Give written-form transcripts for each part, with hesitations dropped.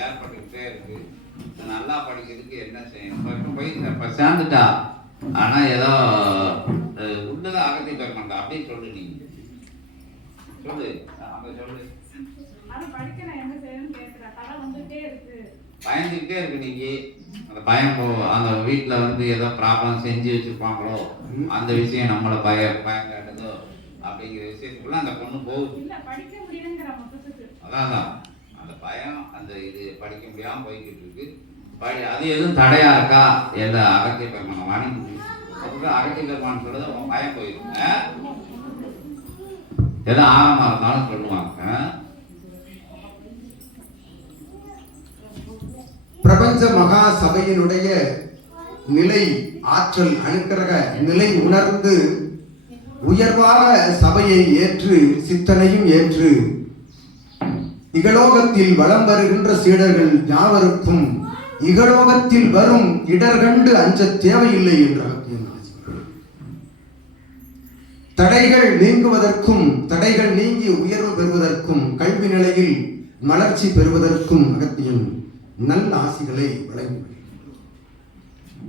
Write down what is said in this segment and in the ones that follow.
ஏற்பட்டுக்கிட்டே இருக்கு. நல்லா படிக்கிறதுக்கு என்ன செய்யணும்? போய் சேர்ந்துட்டா, ஆனா ஏதோ உள்ளதான் அகத்தி பெற மாட்டா. அப்படியே சொல்லு, நீங்க சொல்லு, அங்க சொல்லு. பயந்துக்கிட்டே இருக்கு. நீங்க அந்த பயம் அந்த வீட்டுல வந்து ஏதோ ப்ராப்ளம் செஞ்சு வச்சிருப்பாங்களோ, அந்த விஷயம் நம்மளை பயம் காட்டுதோ அப்படிங்கிற விஷயத்துக்குள்ள அந்த பொண்ணு போகுது. அதான் அந்த பயம், அந்த இது படிக்க முடியாம போய்கிட்டு இருக்கு. அது எதுவும் தடையா இருக்கா? எல்லா அகத்திய பெருமானம் வாணி அகத்திய பெருமானம் சொல்றது உன் பயம் போயிடும். எதோ ஆகமா இருந்தாலும் சொல்லுவாங்க. பிரபஞ்ச மகா சபையினுடைய நிலை, ஆற்றல், அனுக்கிரக நிலை உணர்ந்து உயர்வாக சபையை ஏற்று சித்தனையும் ஏற்று இகலோகத்தில் வலம் வருகின்ற சீடர்கள் யாவருக்கும் இகலோகத்தில் வரும் இடர்கண்டு அஞ்ச தேவையில்லை என்ற தடைகள் நீங்குவதற்கும், தடைகள் நீங்கி உயர்வு பெறுவதற்கும், கல்வி நிலையில் மலர்ச்சி பெறுவதற்கும் அகத்தியன் நல்ல ஆசிகளை வழங்கி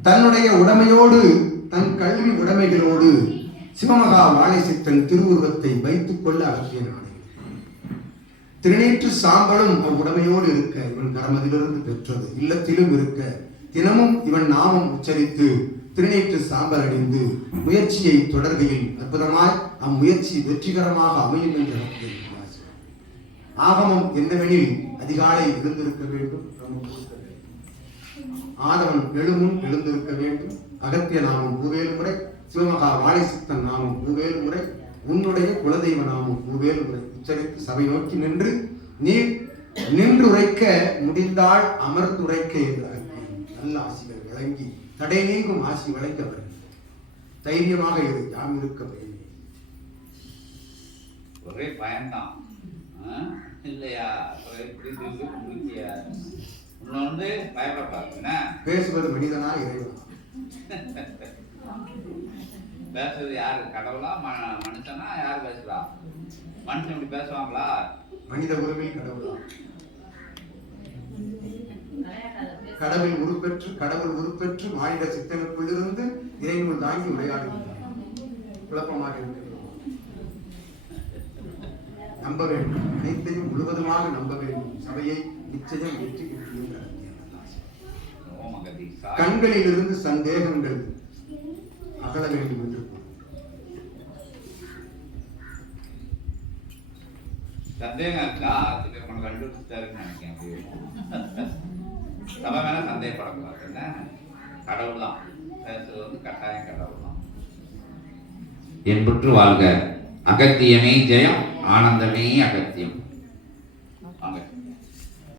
தன்னுடைய உடைமையோடு, தன் கல்வி உடைமைகளோடு சிவமகா வாழைசித்தன் திருவுருவத்தை வைத்துக் கொள்ள அகத்தியன் ஆணை. திருநீற்று சாம்பலும் அவ்வுடைமையோடு இருக்க இவன் கரமதிலிருந்து பெற்றது. இல்லத்திலும் இருக்க தினமும் இவன் நாமம் உச்சரித்து திருநீற்று சாம்பல் அடைந்து முயற்சியை தொடர்கையில் அற்புதமாய் அம்முயற்சி வெற்றிகரமாக அமையும் என்ற ஆகமம் என்னவெனில் அதிகாலை எழுந்திருக்க வேண்டும், ஆதவன் எழுமுன் எழுந்திருக்க வேண்டும், அகத்திய நாமம் பூவேலு முறை, சிவமகா வாழைசித்தன் நாமம் பூவேலு முறை, உன்னுடைய குலதெய்வ நாமம் பூவேலு முறை உச்சரித்து சபை நோக்கி நின்று நீர் நின்று உரைக்க முடிந்தால் அமர்ந்துரைக்க என்று நல்ல ஆசிகள் வழங்கி தடை நீங்கும் ஆசி வழங்க வருகிறது. தைரியமாக இரு, யாம் இருக்க பயமே. ஒரே பயம்தான் இல்லையா? வந்து பயப்பட பேசுவது மனிதனா இறைவனா? பேசுறது யாரு? கடவுளா மனுஷனா? யார் பேசுறா? மனுஷன் இப்படி பேசுவாங்களா? மனித உருவில் கடவுளா? கடவுள் உருப்பெற்று மாநில சித்தனுக்குள்ளிருந்து இறைவன் தாங்கி உரையாடுகிறார். குழப்பமாக இருக்கிறது. நம்ப வேண்டும், அனைத்தையும் முழுவதுமாக நம்ப வேண்டும். சபையை நிச்சயம் வெற்றி பெற்று கண்களில் இருந்து சந்தேகங்கள் அகல வேண்டும் என்று சந்தேகம் இருக்கா? கண்டுபிடிச்சாருன்னு நினைக்கிறேன். நம்ம மேல சந்தேகப்படக்கூடாது. என்ன கடவுள் தான் பேசுறது வந்து கட்டாயம் கடவுள் தான். என்புற்று வாழ்க. அகத்தியமே ஜெயம், ஆனந்தமே அகத்தியம்.